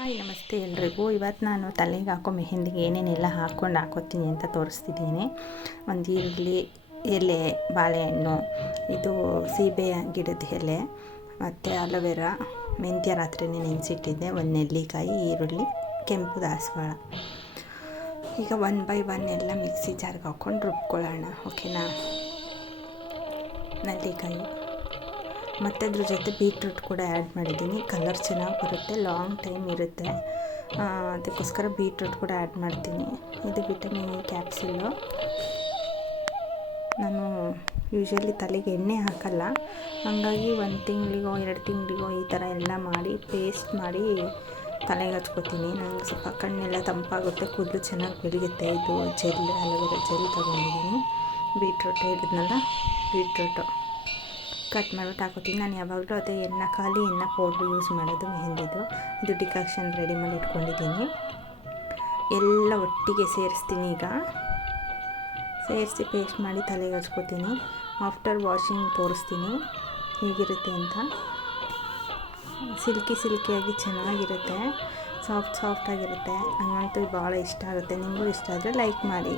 Hi ನಮಸ್ತೆ ಎಲ್ರಿಗೂ. ಇವತ್ತು ನಾನು ತಲೆಗೆ ಹಾಕೋ ಮೆಹಂದಿಗೆ ಏನೇನೆಲ್ಲ ಹಾಕ್ಕೋತೀನಿ ಅಂತ ತೋರಿಸ್ತಿದ್ದೀನಿ. ಒಂದು ಈರುಳ್ಳಿ ಎಲೆ, ಬಾಳೆಹಣ್ಣು, ಇದು ಸೀಬೆ ಗಿಡದ ಎಲೆ, ಮತ್ತು ಅಲೋವೆರಾ, ಮೆಂತ್ಯ ರಾತ್ರಿನೇ ನೆನೆಸಿಟ್ಟಿದ್ದೆ, ಒಂದು ನೆಲ್ಲಿಕಾಯಿ, ಈರುಳ್ಳಿ, ಕೆಂಪು ದಾಸವಾಳ. ಈಗ 1 by 1 ಎಲ್ಲ ಮಿಕ್ಸಿ ಜಾರ್ಗೆ ಹಾಕ್ಕೊಂಡು ರುಬ್ಕೊಳ್ಳೋಣ. ಓಕೆನಾ? ನೆಲ್ಲಿಕಾಯಿ ಮತ್ತು ಅದ್ರ ಜೊತೆ ಬೀಟ್ರೂಟ್ ಕೂಡ ಆ್ಯಡ್ ಮಾಡಿದ್ದೀನಿ. ಕಲರ್ ಚೆನ್ನಾಗಿ ಬರುತ್ತೆ, ಲಾಂಗ್ ಟೈಮ್ ಇರುತ್ತೆ, ಅದಕ್ಕೋಸ್ಕರ ಬೀಟ್ರೂಟ್ ಕೂಡ ಆ್ಯಡ್ ಮಾಡ್ತೀನಿ. ಇದು ವಿಟಮಿನ್ ಇ ಕ್ಯಾಪ್ಸೂಲು. ನಾನು ಯೂಶ್ವಲಿ ತಲೆಗೆ ಎಣ್ಣೆ ಹಾಕಲ್ಲ, ಹಾಗಾಗಿ 1 ತಿಂಗಳಿಗೋ 2 ತಿಂಗಳಿಗೋ ಈ ಥರ ಎಲ್ಲ ಮಾಡಿ ಪೇಸ್ಟ್ ಮಾಡಿ ತಲೆಗೆ ಹಚ್ಕೋತೀನಿ. ನನಗೆ ಸ್ವಲ್ಪ ಕಣ್ಣೆಲ್ಲ ತಂಪಾಗುತ್ತೆ, ಕೂದಲು ಚೆನ್ನಾಗಿ ಬೆಳೆಯುತ್ತೆ. ಇದು ಜೆಲ್, ಅಲೋವೆರಾ ಜೆಲ್ ತೊಗೊಂಡಿದ್ದೀನಿ. ಬೀಟ್ರೂಟ್ ಹೇಳಿದ್ನಲ್ಲ, ಬೀಟ್ರೂಟು ಕಟ್ ಮಾಡಿಬಿಟ್ಟು ಹಾಕೋತೀನಿ. ನಾನು ಯಾವಾಗಲೂ ಅದೇ ಖಾಲಿ ಎಣ್ಣೆ ಪೌಡ್ರು ಯೂಸ್ ಮಾಡೋದು ಮೆಹಂದಿದು. ಇದು ಡಿಕಾಕ್ಷನ್ ರೆಡಿ ಮಾಡಿ ಇಟ್ಕೊಂಡಿದ್ದೀನಿ. ಎಲ್ಲ ಒಟ್ಟಿಗೆ ಸೇರಿಸ್ತೀನಿ. ಈಗ ಸೇರಿಸಿ ಪೇಸ್ಟ್ ಮಾಡಿ ತಲೆಗೆ ಹಚ್ಕೋತೀನಿ. ಆಫ್ಟರ್ ವಾಷಿಂಗ್ ತೋರಿಸ್ತೀನಿ ಹೇಗಿರುತ್ತೆ ಅಂತ. ಸಿಲ್ಕಿಯಾಗಿ ಚೆನ್ನಾಗಿರುತ್ತೆ, ಸಾಫ್ಟಾಗಿರುತ್ತೆ. ನನಗಂತೂ ಭಾಳ ಇಷ್ಟ ಆಗುತ್ತೆ. ನಿಮಗೂ ಇಷ್ಟ ಆದರೆ ಲೈಕ್ ಮಾಡಿ.